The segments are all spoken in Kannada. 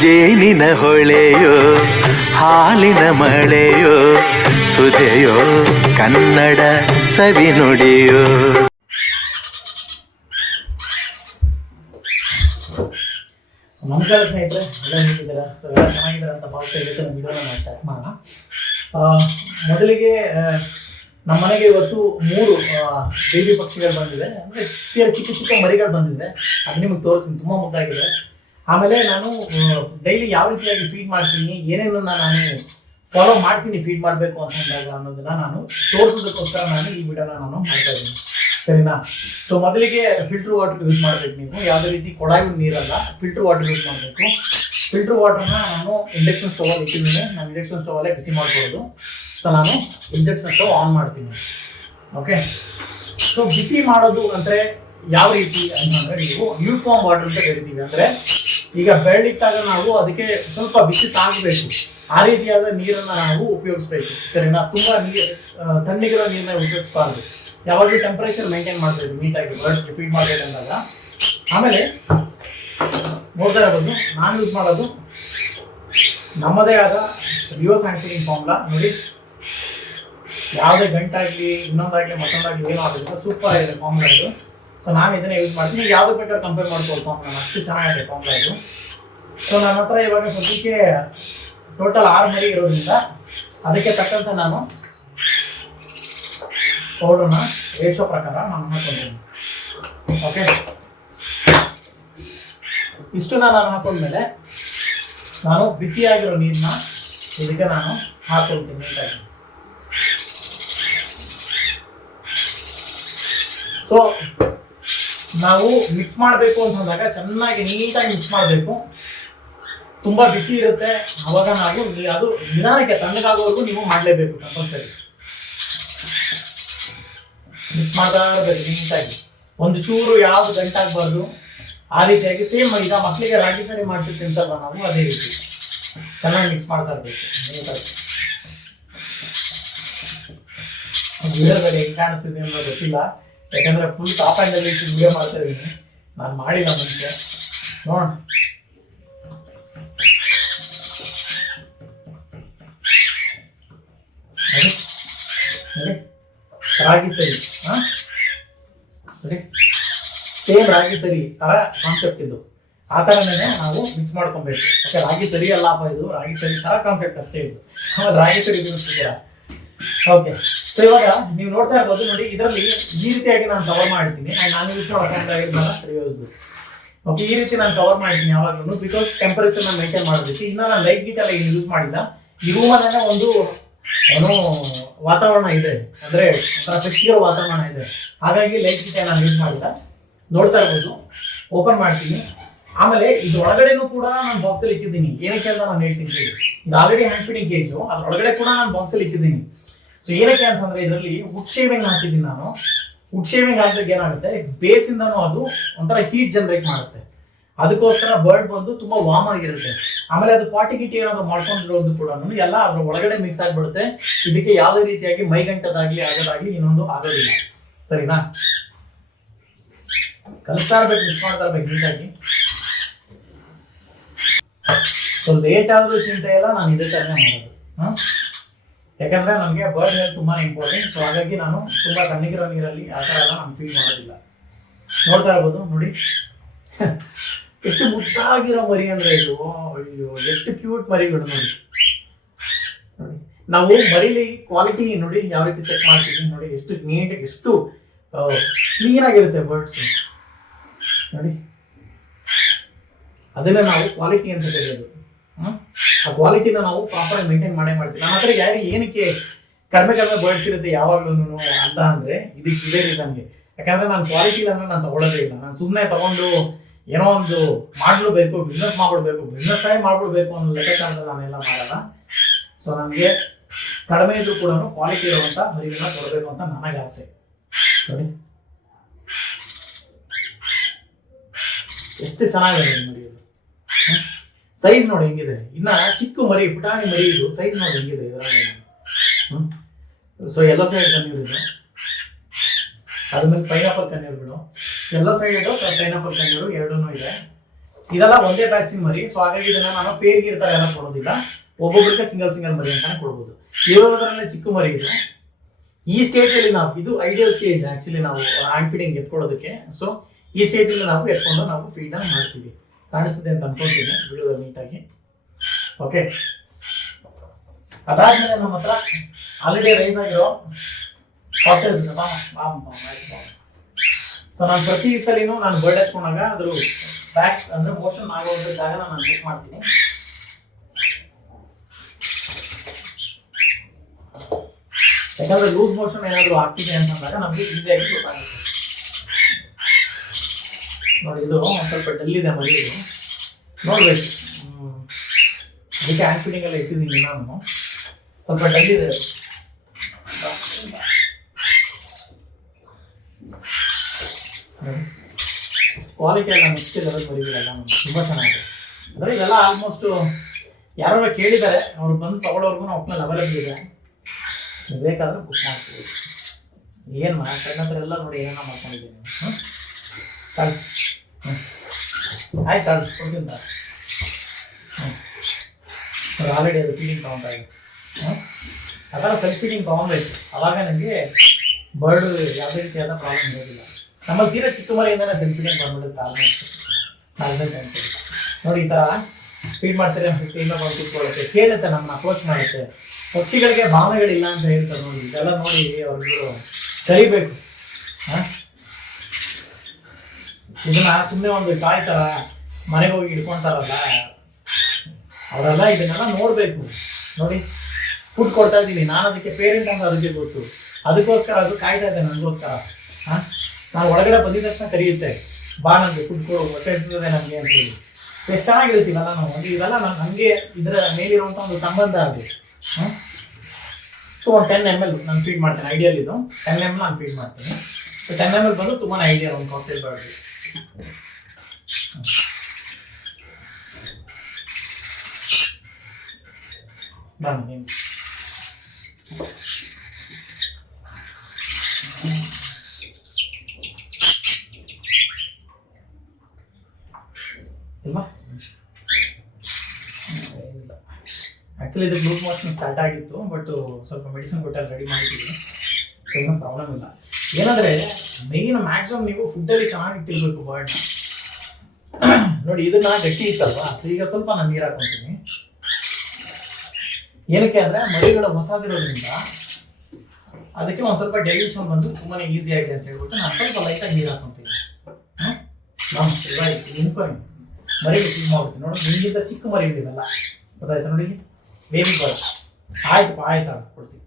ಜೇನಿನ ಹೊಳೆಯೋ, ಹಾಲಿನ ಮಳೆಯೋ, ಸುದೆಯೋ, ಕನ್ನಡ ಸವಿ ನುಡಿಯೋ. ಸೊ ನಮಸ್ಕಾರ ಸ್ನೇಹಿತರೆ ಎಲ್ಲ ಹೇಗಿದ್ದೀರಾ? ಸೊ ಎಲ್ಲ ಚೆನ್ನಾಗಿದ್ದಾರೆ ಅಂತ ಭಾವಿಸ್ತಾ ಇವತ್ತು ನಮ್ಮ ವಿಡಿಯೋನ ಸ್ಟಾರ್ಟ್ ಮಾಡೋಣ. ಮೊದಲಿಗೆ ನಮ್ಮನೆಗೆ ನಮ್ಮ ಮನೆಗೆ ಇವತ್ತು ಮೂರು ಬೇಬಿ ಪಕ್ಷಿಗಳು ಬಂದಿದೆ ಅಂದರೆ ಚಿಕ್ಕ ಚಿಕ್ಕ ಮರಿಗಳು ಬಂದಿದೆ ಅದು ನಿಮಗೆ ತೋರಿಸ್ತೀನಿ, ತುಂಬ ಮುದ್ದಾಗಿದೆ. ಆಮೇಲೆ ನಾನು ಡೈಲಿ ಯಾವ ರೀತಿಯಾಗಿ ಫೀಡ್ ಮಾಡ್ತೀನಿ ಏನೇನು ನಾನು ಫಾಲೋ ಮಾಡ್ತೀನಿ ಫೀಡ್ ಮಾಡಬೇಕು ಅಂತ ಅಂದಾಗ ಅನ್ನೋದನ್ನ ನಾನು ತೋರಿಸೋದಕ್ಕೋಸ್ಕರ ನಾನು ಈ ವಿಡಿಯೋನ ನಾನು ಮಾಡ್ತಾ ಇದ್ದೀನಿ. ಸರಿನಾ? ಸೊ ಮೊದಲಿಗೆ ಫಿಲ್ಟರ್ ವಾಟರ್ ಯೂಸ್ ಮಾಡ್ಬೇಕು ನೀವು. ಯಾವುದೇ ರೀತಿ ಕೊಡಾಯಿ ನೀರಲ್ಲ ಫಿಲ್ಟರ್ ವಾಟರ್ ಯೂಸ್ ಮಾಡಬೇಕು. ಫಿಲ್ಟರ್ ವಾಟರ್ನ ನಾನು ಇಂಡಕ್ಷನ್ ಸ್ಟೋವಲ್ಲಿ ಇಟ್ಟಿದ್ದೀನಿ. ನಾನು ಇಂಡಕ್ಷನ್ ಸ್ಟೋವಲ್ಲೇ ಬಿಸಿ ಮಾಡ್ಬೋದು ಸೊ ನಾನು ಇಂಡಕ್ಷನ್ ಸ್ಟೋವ್ ಆನ್ ಮಾಡ್ತೀನಿ. ಓಕೆ ಸೊ ಬಿಸಿ ಮಾಡೋದು ಅಂದರೆ ಯಾವ ರೀತಿ ಅಂತಂದರೆ ನೀವು ಲ್ಯೂಕಾಮ್ ವಾಟರ್ ಅಂತ ಹೇಳ್ತೀವಿ ಅಂದ್ರೆ ಈಗ ಬೆಳ್ಳಿಟ್ಟಾಗ ನಾವು ಅದಕ್ಕೆ ಸ್ವಲ್ಪ ಬಿಸಿ ತಾಗಬೇಕು ಆ ರೀತಿಯಾದ ನೀರನ್ನ ನಾವು ಉಪಯೋಗಿಸ್ಬೇಕು. ಸರಿನಾ? ತುಂಬಾ ನೀರು ತಣ್ಣಗಿರೋ ನೀರನ್ನ ಉಪಯೋಗಿಸಬಾರ್ದು. ಯಾವಾಗಲೂ ಟೆಂಪರೇಚರ್ ಮೇಂಟೈನ್ ಇದ್ವಿ ನೀಟಾಗಿ ಬರ್ಡ್ಸ್ ಫೀಡ್ ಮಾಡಬೇಕು ಅಂದಾಗ. ಆಮೇಲೆ ನೋಡ್ತಾ ಇರೋದು, ನಾನು ಯೂಸ್ ಮಾಡೋದು ನಮ್ಮದೇ ಆದ ರಿಯೋ ಸ್ಯಾಂಕ್ಟಿನಿಂಗ್ ಫಾರ್ಮುಲಾ ನೋಡಿ, ಯಾವುದೇ ಗಂಟಾಗಲಿ, ಇನ್ನೊಂದಾಗಲಿ, ಮತ್ತೊಂದಾಗಲಿ ಏನೋ ಆಗೋದಿಲ್ಲ ಸೂಪರ್ ಆಗಿದೆ ಫಾರ್ಮುಲಾ ಇದು. ಸೊ ನಾನು ಇದನ್ನ ಯೂಸ್ ಮಾಡ್ತೀನಿ. ಯಾವ್ದು ಬೇಕಾದ್ರೆ ಕಂಪೇರ್ ಮಾಡ್ಕೊಳ್ಳಿ ನಾನು ಅಷ್ಟು ಚೆನ್ನಾಗಿದೆ ಫಾರ್ಮ್ಲಾ ಇದು. ಸೊ ನನ್ನ ಹತ್ರ ಇವಾಗ ಸದ್ಯಕ್ಕೆ ಟೋಟಲ್ ಆರು ಮರಿ ಇರೋದ್ರಿಂದ ಅದಕ್ಕೆ ತಕ್ಕಂತೆ ನಾನು ಪೌಡರ್ನ ರೇಷೋ ಪ್ರಕಾರ ನಾನು ಹಾಕೊಂಡಿದ್ದೀನಿ. ಓಕೆ ಇಷ್ಟು ನಾನು ಹಾಕೊಂಡ್ಮೇಲೆ ನಾನು ಬಿಸಿಯಾಗಿರೋ ನೀರನ್ನ ಇದಕ್ಕೆ ನಾನು ಹಾಕೊಳ್ತೀನಿ ನೀಟಾಗಿ ಸೊ ನಾವು ಮಿಕ್ಸ್ ಮಾಡಬೇಕು ಅಂತಂದಾಗ ಚೆನ್ನಾಗಿ ನೀಟಾಗಿ ಮಿಕ್ಸ್ ಮಾಡಬೇಕು. ತುಂಬ ಬಿಸಿ ಇರುತ್ತೆ. ಅವಾಗ ನಾವು ಅದು ನಿಧಾನಕ್ಕೆ ತಣ್ಣಗಾಗೋವರೆಗೂ ನೀವು ಮಾಡಲೇಬೇಕು ಕಂಪಲ್ಸರಿ ಮಿಕ್ಸ್ ಮಾಡ್ತಾ ಇರಬೇಕು ನೀಟಾಗಿ ಒಂದು ಚೂರು ಯಾವ ಗಂಟಾಗಬಾರ್ದು ಆ ರೀತಿಯಾಗಿ ಸೇಮ್ ಈಗ ಮಕ್ಕಳಿಗೆ ರಾಗಿ ಸರಿ ಮಾಡಿಸಿ ನಾವು ಅದೇ ರೀತಿ. ಚೆನ್ನಾಗಿ ಮಿಕ್ಸ್ ಮಾಡ್ತಾ ಇರಬೇಕು ನೀಟಾಗಿ ಕಾಣಿಸ್ತಿದೆ ಅನ್ನೋ ಗೊತ್ತಿಲ್ಲ. ಯಾಕಂದ್ರೆ ಫುಲ್ ಟಾಪ್ ಆ್ಯಂಡ್ ಅಲ್ಲಿ ವಿಡಿಯೋ ಮಾಡ್ತಾ ಇದ್ದೀನಿ. ನಾನು ಮಾಡಿಲ್ಲ ಮುಂಚೆ. ನೋಡಿ. ರಾಗಿ ಸರಿ. ಹಾ? ಸೇಮ್ ರಾಗಿ ಸರಿ ತರ ಕಾನ್ಸೆಪ್ಟ್ ಇದು. ಆ ಥರನೇ ನಾವು ಮಿಕ್ಸ್ ಮಾಡ್ಕೊಬೇಕು. ಓಕೆ ರಾಗಿ ಸರಿ ಅಲ್ಲಪ್ಪ ಇದು. ರಾಗಿ ಸರಿ ತರ ಕಾನ್ಸೆಪ್ಟ್ ಅಷ್ಟೇ ಇದು. ರಾಗಿ ಸರಿ ತಿನ್ನಿಸ್ತೀರಾ ಓಕೆ ಸೊ ಇವಾಗ ನೀವು ನೋಡ್ತಾ ಇರ್ಬೋದು ನೋಡಿ, ಇದರಲ್ಲಿ ಈ ರೀತಿಯಾಗಿ ನಾನು ಕವರ್ ಮಾಡ್ತೀನಿ ಅಂಡ್ ನಾನು ಓಕೆ ಈ ರೀತಿ ನಾನು ಕವರ್ ಮಾಡ್ತೀನಿ ಯಾವಾಗಲೂ ಬಿಕಾಸ್ ಟೆಂಪರೇಚರ್ ನಾನು ಮೇಂಟೈನ್ ಮಾಡಬೇಕು. ಇನ್ನ ನಾನು ಲೈಟ್ ಗೀಟ್ ಎಲ್ಲ ಯೂಸ್ ಮಾಡಿಲ್ಲ. ಈ ರೂಮಲ್ಲೇ ಒಂದು, ಏನೋ, ವಾತಾವರಣ ಇದೆ. ಅಂದ್ರೆ ಒಂಥರ ವಾತಾವರಣ ಇದೆ. ಹಾಗಾಗಿ ಲೈಟ್ ಗೀಟ್ ನಾನು ಯೂಸ್ ಮಾಡಿಲ್ಲ. ನೋಡ್ತಾ ಇರ್ಬೋದು. ಓಪನ್ ಮಾಡ್ತೀನಿ. ಆಮೇಲೆ ಇದು ಕೂಡ ನಾನು ಬಾಕ್ಸಲ್ಲಿ ಇಟ್ಟಿದ್ದೀನಿ. ಏನಕ್ಕೆ ಅಂತ ನಾನು ಹೇಳ್ತೀನಿ. ಇದು ಆಲ್ರೆಡಿ ಹ್ಯಾಂಡ್ ಫೀಡಿಂಗ್ ಕೇಜು ಅದ್ರೊಳಗಡೆ ಕೂಡ ನಾನು ಬಾಕ್ಸಲ್ಲಿ ಇಟ್ಟಿದ್ದೀನಿ. ಸೊ ಏನಕ್ಕೆ ಅಂತಂದ್ರೆ ಇದರಲ್ಲಿ ವುಡ್ ಶೇವಿಂಗ್ ಹಾಕಿದ್ದೀನಿ ನಾನು. ವುಡ್ ಶೇವಿಂಗ್ ಹಾಕಿದಾಗ ಏನಾಗುತ್ತೆ? ಬೇಸಿಂದನೂ ಅದು ಒಂಥರ ಹೀಟ್ ಜನರೇಟ್ ಮಾಡುತ್ತೆ. ಅದಕ್ಕೋಸ್ಕರ ಬರ್ಡ್ ಬಂದು ತುಂಬಾ ವಾರ್ಮ್ ಆಗಿರುತ್ತೆ. ಆಮೇಲೆ ಅದು ಪಾಟಿ ಗಿಟಿ ಏನಾದ್ರು ಮಾಡ್ಕೊಂಡಿರೋದು ಕೂಡ ಎಲ್ಲ ಅದ್ರ ಒಳಗಡೆ ಮಿಕ್ಸ್ ಆಗ್ಬಿಡುತ್ತೆ. ಇದಕ್ಕೆ ಯಾವುದೇ ರೀತಿಯಾಗಿ ಮೈಗಂಟದಾಗ್ಲಿ ಆಗೋದಾಗ್ಲಿ ಇನ್ನೊಂದು ಆಗೋದಿಲ್ಲ. ಸರಿನಾ? ಕಲಿಸ್ತಾ ಇರ್ಬೇಕು ಮಿಕ್ಸ್ ಮಾಡ್ತಾ ಇರ್ಬೇಕು ನೀಟಾಗಿ. ಸೊ ಲೇಟ್ ಆದ್ರೂ ಚಿಂತೆ ಇಲ್ಲ, ನಾನು ಇದೇ ತರನೇ ಮಾಡೋದು. ಹಾಂ? ಯಾಕಂದ್ರೆ ನನಗೆ ಬರ್ಡ್ ತುಂಬಾ ಇಂಪಾರ್ಟೆಂಟ್ ಸೊ ಹಾಗಾಗಿ ನಾನು ತುಂಬಾ ತಣ್ಣಗಿರೋ ನೀರಲ್ಲಿ ಆ ಥರ ಎಲ್ಲ ನಾನು ಫೀಲ್ ಮಾಡೋದಿಲ್ಲ. ನೋಡ್ತಾ ಇರ್ಬೋದು, ನೋಡಿ. ಎಷ್ಟು ಮುದ್ದಾಗಿರೋ ಮರಿ ಅಂದ್ರೆ ಇದು. ಅಯ್ಯೋ, ಎಷ್ಟು ಕ್ಯೂಟ್ ಮರಿಗಳು ನೋಡಿ. ನೋಡಿ. ನಾವು ಮರಿಲಿ ಕ್ವಾಲಿಟಿ ನೋಡಿ ಯಾವ ರೀತಿ ಚೆಕ್ ಮಾಡ್ತೀವಿ ನೋಡಿ. ಎಷ್ಟು ನೀಟ್ ಎಷ್ಟು ಕ್ಲೀನ್ ಆಗಿರುತ್ತೆ ಬರ್ಡ್ಸ್ ನೋಡಿ. ಅದನ್ನ ನಾವು ಕ್ವಾಲಿಟಿ ಅಂತ ಕರೆಯೋದು? ಆ ಕ್ವಾಲಿಟಿನ ನಾವು ಪ್ರಾಪರ್ ಮೇಂಟೈನ್ ಮಾಡೇ ಮಾಡ್ತೀವಿ. ನಮ್ಮ ಹತ್ರ ಯಾರು ಏನಕ್ಕೆ ಕಡಿಮೆ ಕಡಿಮೆ ಬಳಸಿರುತ್ತೆ ಯಾವಾಗ್ಲೂ ಅಂತ ಅಂದ್ರೆ ಇದಕ್ಕೆ ಇದೇ ರೀಸನ್ಗೆ ಯಾಕಂದ್ರೆ ನಾನು ಕ್ವಾಲಿಟಿ ಇಲ್ಲ ಅಂದ್ರೆ ನಾನು ತಗೊಳ್ಳೋದೇ ಇಲ್ಲ. ನಾನು ಸುಮ್ಮನೆ ತಗೊಂಡು ಏನೋ ಒಂದು ಮಾಡ್ಬಿಡ್ಬೇಕು ಬಿಸ್ನೆಸ್ ಮಾಡ್ಬಿಡ್ಬೇಕು ಬಿಸ್ನೆಸ್ ಆಗಿ ಮಾಡ್ಬಿಡ್ಬೇಕು ಅನ್ನೋ ಲೆಕ್ಕಾಚಾರದಲ್ಲಿ ನಾನೆಲ್ಲ ಮಾಡಲ್ಲ. ಸೊ ನನಗೆ ಕಡಿಮೆ ಇದ್ರೂ ಕೂಡ ಕ್ವಾಲಿಟಿ ಇರುವಂತ ಮರಿಗಳನ್ನ ಕೊಡಬೇಕು ಅಂತ ನನಗೆ ಆಸೆ. ಸರಿ? ಎಷ್ಟು ಚೆನ್ನಾಗಿದೆ ನಿಮ್ಮ ಮರಿ ಇದು ಸೈಜ್ ನೋಡಿ ಹೆಂಗಿದೆ? ಇನ್ನ ಚಿಕ್ಕ ಮರಿ, ಪುಟಾಣಿ ಮರಿ ಇದು ಸೈಜ್ ನೋಡಿ ಹೆಂಗಿದೆ ಇದರಲ್ಲಿ? ಸೊ ಎಲ್ಲ ಸೈಡ್ ಕಣ್ಣೀರು ಇದೆ. ಅದ್ಮೇಲೆ ಪೈನಾಪಲ್ ಕಣ್ಣೀರುಗಳು ಸೊ ಎಲ್ಲ ಸೈಡ್ ಪೈನಾಪಲ್ ಕಣ್ಣೀರು ಎರಡೂ ಇದೆ. ಇದೆಲ್ಲ ಒಂದೇ ಬ್ಯಾಚಿನ ಮರಿ. ಸೊ ಹಾಗಾಗಿ ಇದನ್ನ ನಾನು ಪೇರ್ಗೆ ಇರ್ತಾರೆ ಎಲ್ಲ ಕೊಡೋದಿಲ್ಲ. ಒಬ್ಬೊಬ್ಬರಿಗೆ ಸಿಂಗಲ್ ಸಿಂಗಲ್ ಮರಿ ಅಂತಾನೆ ಕೊಡ್ಬೋದು. ಇರೋದ್ರಲ್ಲೇ ಚಿಕ್ಕ ಮರಿ ಇದೆ. ಈ ಸ್ಟೇಜ್ ಅಲ್ಲಿ ನಾವು ಇದು ಐಡಿಯಲ್ ಸ್ಟೇಜ್ ಆಕ್ಚುಲಿ ನಾವು ಹ್ಯಾಂಡ್ ಫೀಡಿಂಗ್ ಎತ್ಕೊಳ್ಳೋದಕ್ಕೆ. ಸೊ ಈ ಸ್ಟೇಜ್ ಅಲ್ಲಿ ನಾವು ಎತ್ಕೊಂಡು ನಾವು ಫೀಡ್ ಮಾಡ್ತೀವಿ. ಕಾಣಿಸ್ತದೆ ಅಂತ ಅನ್ಕೊಳ್ತೀನಿ ವಿಡಿಯೋ ನೀಟಾಗಿ. ಓಕೆ ಅದಾದ್ಮೇಲೆ ನಮ್ಮ ಹತ್ರ ಆಲ್ರೆಡಿ ರೈಸ್ ಆಗಿರೋ ಕಾಟೇಜ್ ಸೊ ನಾನು ಪ್ರತಿ ಸಲಿನೂ ನಾನು ಬರ್ಡ್ ಎತ್ಕೊಂಡಾಗ ಅದ್ರ ಬ್ಯಾಕ್ ಅಂದ್ರೆ ಮೋಷನ್ ಆಗುವಂತ ಜಾಗನ ನಾನು ಚೆಕ್ ಮಾಡ್ತೀನಿ. ಯಾಕಂದ್ರೆ ಲೂಸ್ ಮೋಷನ್ ಏನಾದರೂ ಆಗ್ತಿದೆ ಅಂತಂದಾಗ ನಮಗೆ ಈಸಿಯಾಗಿ ಗೊತ್ತಾಗುತ್ತೆ. ನೋಡಿ, ಇದು ಒಂದು ಸ್ವಲ್ಪ ಡಲ್ ಇದೆ. ಮರಿ ನೋಡ್ಬೇಕು. ಅದಕ್ಕೆ ಫೀಡಿಂಗ್ ಎಲ್ಲ ಇಟ್ಟಿದ್ದೀನಿ ನಾನು. ಸ್ವಲ್ಪ ಡಲ್ ಇದೆ. ಕ್ವಾಲಿಟಿ ಎಲ್ಲ ನೆಕ್ಸ್ಟ್ ಲೆವೆಲ್ ಮರಿಗಳೆಲ್ಲ ತುಂಬ ಚೆನ್ನಾಗಿದೆ. ಅಂದರೆ ಇದೆಲ್ಲ ಆಲ್ಮೋಸ್ಟ್ ಯಾರು ಕೇಳಿದ್ದಾರೆ. ಅವ್ರು ಬಂದು ತಗೊಳ್ಳೋರ್ಗು ಒಟ್ಟಿನಲ್ಲಿ ಅವೈಲೇಬಲ್ ಇದೆ. ನೀವು ಬೇಕಾದ್ರೆ ಬುಕ್ ಮಾಡ್ತೀವಿ ಏನು ಮಾ ಕಣ್ಣ ಹತ್ರ ಎಲ್ಲ ನೋಡಿ ಏನೋ ಮಾಡ್ಕೊಂಡಿದ್ದೀನಿ. ಹ್ಞೂ ಆಯ್ತು ಅದು ಕೊಡ್ತೀನಿ ಹ್ಞೂ ಆಲ್ರೆಡಿ ಅದು ಫೀಲಿಂಗ್ ತೊಗೊತಾ ಇದೆ ಅದರ ಸೆಲ್ಫ್ ಫೀಡಿಂಗ್ ತೊಗೊಂಡಾಯ್ತು. ಅವಾಗ ನನಗೆ ಬರ್ಡ್ ಯಾವುದೇ ರೀತಿಯಾದ ಪ್ರಾಬ್ಲಮ್ ಇರೋದಿಲ್ಲ. ನಮ್ಮಲ್ಲಿ ತೀರಾ ಚಿಕ್ಕ ಮರಿಯಿಂದನೇ ಸೆಲ್ಫ್ ಫೀಡಿಂಗ್ ಬಂದ್ಬಿಡುತ್ತೆ ಆಲ್ಮೋಸ್ಟ್ ಮ್ಯಾಕ್ಸಿಮಮ್ ಟೈಮ್ಸ್ ನೋಡಿ, ಈ ಥರ ಫೀಡ್ ಮಾಡ್ತಾರೆ ಫಿಫ್ಟಿಯಿಂದ ಬಂದು ಕೂತ್ಕೊಳ್ಳುತ್ತೆ ಕೇಳುತ್ತೆ, ನಮ್ಮನ್ನ ಅಪ್ರೋಚ್ ಮಾಡುತ್ತೆ. ಪಕ್ಷಿಗಳಿಗೆ ಭಾವನೆಗಳಿಲ್ಲ ಅಂತ ಹೇಳ್ತಾರೆ ನೋಡಿ, ಇದೆಲ್ಲ ನೋಡಿ ಅವ್ರಿಗೂ ಕಲಿಬೇಕು ಹಾಂ? ಇದನ್ನ ಸುಮ್ಮನೆ ಒಂದು ಟಾಯ್ ಥರ ಮನೆಗೆ ಹೋಗಿ ಇಟ್ಕೊಂತಾರಲ್ಲ ಅವರೆಲ್ಲ ಇದನ್ನೆಲ್ಲ ನೋಡಬೇಕು. ನೋಡಿ ಫುಡ್ ಕೊಡ್ತಾ ಇದ್ದೀನಿ. ನಾನು ಅದಕ್ಕೆ ಪೇರೆಂಟ್ ಅಂತ ಅದಕ್ಕೆ ಗೊತ್ತು. ಅದಕ್ಕೋಸ್ಕರ, ಅದು ಕಾಯ್ತಾ ಇದೆ ನನಗೋಸ್ಕರ. ಹಾಂ ನಾನು ಒಳಗಡೆ ಬಂದಿದ ತಕ್ಷಣ ಕರೆಯುತ್ತೆ. ಬಾ ನನಗೆ ಫುಡ್ ಕೊಡು ಹೊಟ್ಟೆ ನನಗೆ ಅಂತ ಹೇಳಿ ಎಷ್ಟು ಚೆನ್ನಾಗಿರ್ತೀವಲ್ಲ ನಾವು? ಅಂದ್ರೆ ಇವೆಲ್ಲ ನಾನು ನನಗೆ ಇದರ ಮೇಲಿರುವಂಥ ಒಂದು ಸಂಬಂಧ ಅದು. ಹಾಂ ಸೊ ಒಂದು ಟೆನ್ ಎಂ ಎಲ್ ನಾನು ಫೀಡ್ ಮಾಡ್ತೇನೆ. ಐಡಿಯಲ್ ಇದು. ಟೆನ್ ಎಂ ನಾನು ಫೀಡ್ ಮಾಡ್ತೀನಿ. ಸೊ ಟೆನ್ ಎಂ ಎಲ್ ಬಂದು ತುಂಬಾ ಐಡಿಯಾ ಒಂದು ಕಾಕ್ಟೇಲ್ ಬರ್ಡ್ ನಾನು ಇಲ್ವಾ ಇದು ಗ್ಲೂಸ್ ಮೋಷನ್ ಸ್ಟಾರ್ಟ್ ಆಗಿತ್ತು ಬಟ್ ಸ್ವಲ್ಪ ಮೆಡಿಸಿನ್ ಕೊಟ್ಟಲ್ಲಿ ರೆಡಿ ಮಾಡಿದ್ದೀವಿ. ಸೊ ಏನೂ ಪ್ರಾಬ್ಲಮ್ ಇಲ್ಲ. ಏನಂದರೆ ಮೇಯ್ನ್ ಮ್ಯಾಕ್ಸಿಮಮ್ ನೀವು ಫುಡ್ಡಲ್ಲಿ ಚೆನ್ನಾಗಿ ಇಟ್ಟಿರ್ಬೇಕು ಬಾಡಿ. ನೋಡಿ, ಇದನ್ನ ಗಟ್ಟಿ ಇತ್ತಲ್ವಾ? ಈಗ ಸ್ವಲ್ಪ ನಾನು ನೀರು ಹಾಕೊಂತೀನಿ. ಏನಕ್ಕೆ ಅಂದರೆ, ಮರಿಗಳು ಹೊಸದಿರೋದ್ರಿಂದ ಅದಕ್ಕೆ ಒಂದು ಸ್ವಲ್ಪ ಡೈಲ್ಯೂಷನ್ ಬಂದು ತುಂಬಾ ಈಸಿ ಆಗಿದೆ ಅಂತ ಹೇಳ್ಬಿಟ್ಟು ನಾನು ಸ್ವಲ್ಪ ಲೈಟಾಗಿ ನೀರು ಹಾಕೊಂತೀನಿ. ಹ್ಮ್? ನಾನು ಇವಾಗ ಇನ್ಕೊನಿ ಮರಿ ಫೀಲ್ ಮಾಡ್ತೀನಿ ನೋಡಿ, ನಿಮಗಿಂತ ಚಿಕ್ಕ ಮರಿ ಇವೆಲ್ಲ ಗೊತ್ತಾಯ್ತಾ ನೋಡಿ? ಬೇಬಿ ಬಾಯ್ ಆಯ್ತು ಆಯ್ತು? ಕೊಡ್ತೀನಿ.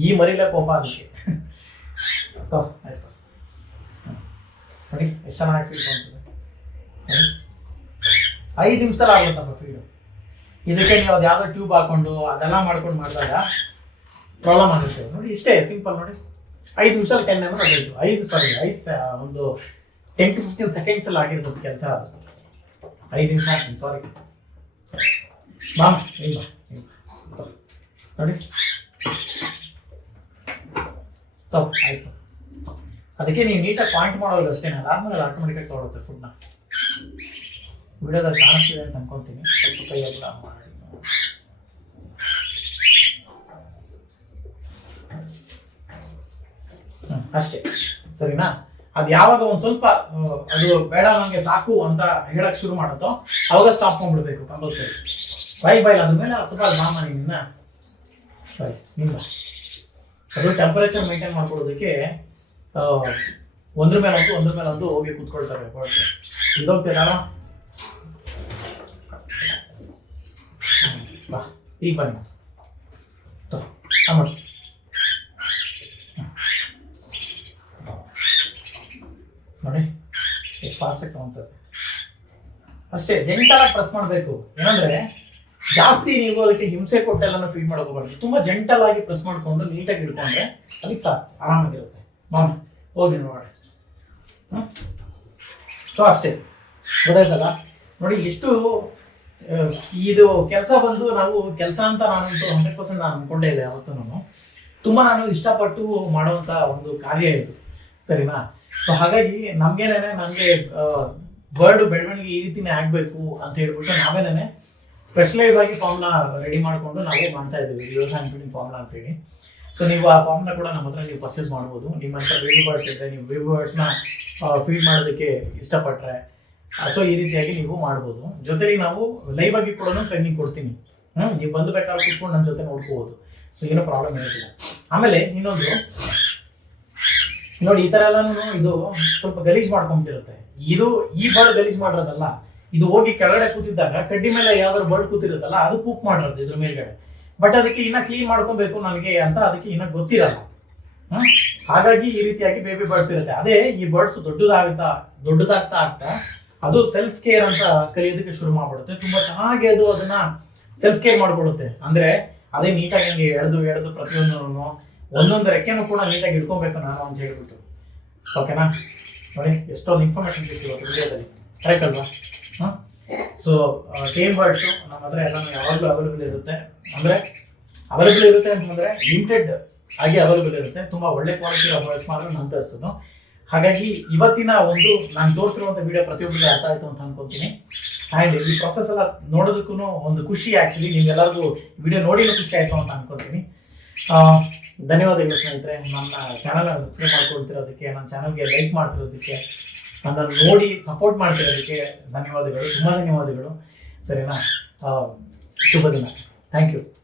ಈ ಮರಿಲೇ ಕೋಪ ಅದಕ್ಕೆ. ಆಯ್ತು. ನೋಡಿ, ಎಷ್ಟು ಚೆನ್ನಾಗಿ ಫೀಡ್ ಮಾಡ್ತಿದೆ. ಐದು ನಿಮಿಷದಲ್ಲಿ ಆಗುತ್ತಪ್ಪ ಫೀಡು ಇದಕ್ಕೆ ನೀವು ಅದು ಯಾವುದೋ ಟ್ಯೂಬ್ ಹಾಕೊಂಡು ಅದೆಲ್ಲ ಮಾಡ್ಕೊಂಡು ಮಾಡಿದಾಗ ಪ್ರಾಬ್ಲಮ್ ಆಗುತ್ತೆ. ನೋಡಿ, ಇಷ್ಟೇ ಸಿಂಪಲ್ ನೋಡಿ. ಐದು ನಿಮಿಷದಲ್ಲಿ ಟೆನ್ ಎಂ ಆಗೋಯ್ತು. ಐದು ಸಾರಿ ಐದು ಒಂದು ಟೆನ್ ಟು ಫಿಫ್ಟೀನ್ ಸೆಕೆಂಡ್ಸ್ ಅಲ್ಲಿ ಆಗಿರ್ತದೆ ಕೆಲಸ ಅದು. ಐದು ನಿಮಿಷ ಆಗ್ತೀನಿ ಸಾರಿ ಬಾ ನೋಡಿ. ತಪ್ಪು ಆಯ್ತು. ಅದಕ್ಕೆ ನೀವು ನೀಟಾಗಿ ಪಾಯಿಂಟ್ ಮಾಡೋದು ಅಷ್ಟೇ ಅದಾದ್ಮೇಲೆ ಅದು ಆಟೋಮೆಟಿಕಾಗಿ ತೊಗೊಳುತ್ತೆ ಫುಡ್ನ ವಿಡಿಯೋದಲ್ಲಿ ಕಾಣಿಸ್ತಿದೆ ಅಂತ ಅನ್ಕೊಂತೀನಿ. ಸ್ವಲ್ಪ ಕೈಯೆಲ್ಲ ಮಾಡಿ. ಅಷ್ಟೇ. ಸರಿನಾ? ಅದು ಯಾವಾಗ ಒಂದು ಸ್ವಲ್ಪ ಅದು ಬೇಡ ನನಗೆ ಸಾಕು ಅಂತ ಹೇಳಕ್ ಶುರು ಮಾಡುತ್ತೋ ಅವಾಗ ಸ್ಟಾಪ್ ಮಾಡ್ಬಿಡ್ಬೇಕು ಕಂಪಲ್ಸರಿ ಬೈ ಬೈ ಅದ್ರ ಮೇಲೆ ಬಾಲ್ ಮಾಮ ನಿನ್ನ. ಬೈ ನಿಮ್ಮ ಅದು ಟೆಂಪರೇಚರ್ ಮೇಂಟೈನ್ ಮಾಡ್ಕೊಳ್ಳೋದಕ್ಕೆ ಆ, ಒಂದ್ರ ಮೇಲೆ ಒಂದು ಒಂದ್ರ ಮೇಲೆ ಒಂದು ಹೋಗಿ ಕುತ್ಕೊಳ್ತಾರೆ ಇದೋಗ್ತೀರಾ ಈಗ ಬನ್ನಿ. ಆಮೇಲೆ ನೋಡಿ ಫಾಸ್ಟ್ ಅಷ್ಟೇ ಜೆಂಟಲಾಗಿ ಪ್ರೆಸ್ ಮಾಡಬೇಕು. ಏನಂದ್ರೆ, ಜಾಸ್ತಿ ನೀವು ಅದಕ್ಕೆ ಹಿಂಸೆ ಕೊಟ್ಟೆಲ್ಲ ಫೀಲ್ ಮಾಡ್ಕೋಬಾರ್ದು ತುಂಬಾ ಜಂಟಲ್ ಆಗಿ ಪ್ರೆಸ್ ಮಾಡ್ಕೊಂಡು ನೀಟಾಗಿ ಇಟ್ಕೊಂಡ್ರೆ ಅದಕ್ಕೆ ಸಾಕು, ಆರಾಮಾಗಿರುತ್ತೆ. ಮಾಮ ಹೋಗಿ ನೋಡಿ. ಸೊ ಅಷ್ಟೇ. ಗೊತ್ತಾಯ್ತಲ್ಲ? ನೋಡಿ, ಎಷ್ಟು ಇದು ಕೆಲಸ ಬಂದು ನಾವು ಕೆಲಸ ಅಂತ ನಾನು ಹಂಡ್ರೆಡ್ ಪರ್ಸೆಂಟ್ ನಾನು ಅನ್ಕೊಂಡೇ ಇದೆ ಅವತ್ತು ನಾನು ತುಂಬಾ ನಾನು ಇಷ್ಟಪಟ್ಟು ಮಾಡುವಂತ ಒಂದು ಕಾರ್ಯ ಇದು. ಸರಿನಾ? ಸೊ ಹಾಗಾಗಿ ನಮ್ಗೇನೇನೆ ನನಗೆ ಬರ್ಡ್ ಬೆಳವಣಿಗೆ ಈ ರೀತಿನೇ ಆಗಬೇಕು ಅಂತ ಹೇಳ್ಬಿಟ್ಟು ನಾವೇನೇ ಸ್ಪೆಷಲೈಸ್ ಆಗಿ ಫಾರ್ಮ್ನ ರೆಡಿ ಮಾಡ್ಕೊಂಡು ನಾವೇ ಮಾಡ್ತಾ ಇದ್ದೀವಿ. ಫೀಡಿಂಗ್ ಫಾರ್ಮ್ನ ಅಂತೇಳಿ. ಸೊ ನೀವು ಆ ಫಾರ್ಮ್ನ ಕೂಡ ನಮ್ಮ ಹತ್ರ ನೀವು ಪರ್ಚೇಸ್ ಮಾಡ್ಬೋದು. ನಿಮ್ಮ ಹತ್ರ ಬೇಬಿ ವರ್ಡ್ಸ್ ಇದ್ರೆ ನೀವು ಬೇಬಿ ಬರ್ಡ್ಸ್ನ ಫೀಡ್ ಮಾಡೋದಕ್ಕೆ ಇಷ್ಟಪಟ್ಟರೆ ಸೊ ಈ ರೀತಿಯಾಗಿ ನೀವು ಮಾಡ್ಬೋದು. ಜೊತೆಗೆ ನಾವು ಲೈವ್ ಆಗಿ ಕೂಡ ಟ್ರೈನಿಂಗ್ ಕೊಡ್ತೀನಿ. ಹ್ಞೂ ನೀವು ಬಂದು ಬೇಕಾದ್ರೆ ಕುತ್ಕೊಂಡು ನನ್ನ ಜೊತೆ ನೋಡ್ಕೋಬೋದು. ಸೊ ಏನೋ ಪ್ರಾಬ್ಲಮ್ ಇರೋದಿಲ್ಲ. ಆಮೇಲೆ ಇನ್ನೊಂದು, ನೋಡಿ ಈ ಥರ ಎಲ್ಲಾನು ಇದು ಸ್ವಲ್ಪ ಗಲೀಜ್ ಮಾಡ್ಕೊಂಬಿಟ್ಟಿರುತ್ತೆ. ಇದು ಈ ಬರ್ಡ್ ಗಲೀಜ್ ಮಾಡಿರೋದಲ್ಲ, ಇದು ಹೋಗಿ ಕೆಳಗಡೆ ಕೂತಿದ್ದಾಗ ಕಡ್ಡಿ ಮೇಲೆ ಯಾವ್ದಾದ್ರು ಬರ್ಡ್ ಕೂತಿರುತ್ತಲ್ಲ, ಅದು ಕೂಕ್ ಮಾಡಿರೋದು ಇದ್ರ ಮೇಲ್ಗಡೆ. ಬಟ್ ಅದಕ್ಕೆ ಇನ್ನ ಕ್ಲೀನ್ ಮಾಡ್ಕೊಬೇಕು ನನಗೆ ಅಂತ ಅದಕ್ಕೆ ಇನ್ನ ಗೊತ್ತಿರಲ್ಲ? ಹಾಗಾಗಿ ಈ ರೀತಿಯಾಗಿ ಬೇಬಿ ಬರ್ಡ್ಸ್ ಇರುತ್ತೆ. ಅದೇ ಈ ಬರ್ಡ್ಸ್ ದೊಡ್ಡದಾಗುತ್ತಾ ದೊಡ್ಡದಾಗ್ತಾ ಆಗ್ತಾ ಅದು ಸೆಲ್ಫ್ ಕೇರ್ ಅಂತ ಕಲಿಯೋದಕ್ಕೆ ಶುರು ಮಾಡ್ಬಿಡುತ್ತೆ. ತುಂಬಾ ಚೆನ್ನಾಗಿ ಅದು ಅದನ್ನ ಸೆಲ್ಫ್ ಕೇರ್ ಮಾಡ್ಕೊಳ್ಳುತ್ತೆ. ಅಂದ್ರೆ ಅದೇ ನೀಟಾಗಿ ಹಂಗೆ ಎಳೆದು ಎಳೆದು ಪ್ರತಿಯೊಂದನ್ನು ಒಂದೊಂದು ರೆಕ್ಕೆನೂ ಕೂಡ ನೀಟಾಗಿ ಇಟ್ಕೊಬೇಕು ನಾನು ಅಂತ ಹೇಳ್ಬಿಟ್ಟು. ಓಕೆನಾ ನೋಡಿ, ಎಷ್ಟೊಂದು ಇನ್ಫಾರ್ಮೇಶನ್ ಸಿಕ್ಕಿದೆ ವಿಡಿಯೋದಲ್ಲಿ ಕರೆಕ್ಟ್ ಅಲ್ವಾ? ಸೊ ಟೇಮ್ ಬರ್ಡ್ಸು ನಮ್ಮ ಹತ್ರ ಎಲ್ಲ ಯಾವಾಗಲೂ ಅವೈಲೇಬಲ್ ಇರುತ್ತೆ. ಅಂದರೆ ಅವೈಲೇಬಲ್ ಇರುತ್ತೆ ಅಂತಂದರೆ ಲಿಮಿಟೆಡ್ ಆಗಿ ಅವೈಲೇಬಲ್ ಇರುತ್ತೆ. ತುಂಬ ಒಳ್ಳೆ ಕ್ವಾಲಿಟಿ ಬರ್ಡ್ಸ್ ಮಾತ್ರ ನಾನು ತರಿಸೋದು ಹಾಗಾಗಿ ಇವತ್ತಿನ ಒಂದು ನಾನು ತೋರಿಸಿರುವಂಥ ವಿಡಿಯೋ ಪ್ರತಿಯೊಬ್ಬರಿಗೆ ಅರ್ಥ ಆಯಿತು ಅಂತ ಅನ್ಕೊಂತೀನಿ. ಆ್ಯಂಡ್ ಈ ಪ್ರೊಸೆಸ್ ಎಲ್ಲ ನೋಡೋದಕ್ಕೂ ಒಂದು ಖುಷಿ ಆ್ಯಕ್ಚುಲಿ ನಿಮ್ಗೆಲ್ಲರಿಗೂ ವಿಡಿಯೋ ನೋಡಿನೂ ಖುಷಿ ಆಯಿತು ಅಂತ ಅನ್ಕೊತೀನಿ. ಧನ್ಯವಾದಗಳು ಸ್ನೇಹಿತರೆ. ನನ್ನ ಚಾನಲ್ನ ಸಬ್ಸ್ಕ್ರೈಬ್ ಮಾಡ್ಕೊಳ್ತಿರೋದಕ್ಕೆ, ನನ್ನ ಚಾನಲ್ಗೆ ಲೈಕ್ ಮಾಡ್ತಿರೋದಕ್ಕೆ. ನನ್ನನ್ನು ನೋಡಿ ಸಪೋರ್ಟ್ ಮಾಡ್ತಿರೋದಕ್ಕೆ ಧನ್ಯವಾದಗಳು ತುಂಬ ಧನ್ಯವಾದಗಳು. ಸರಿನಾ? ಶುಭ ದಿನ. Thank you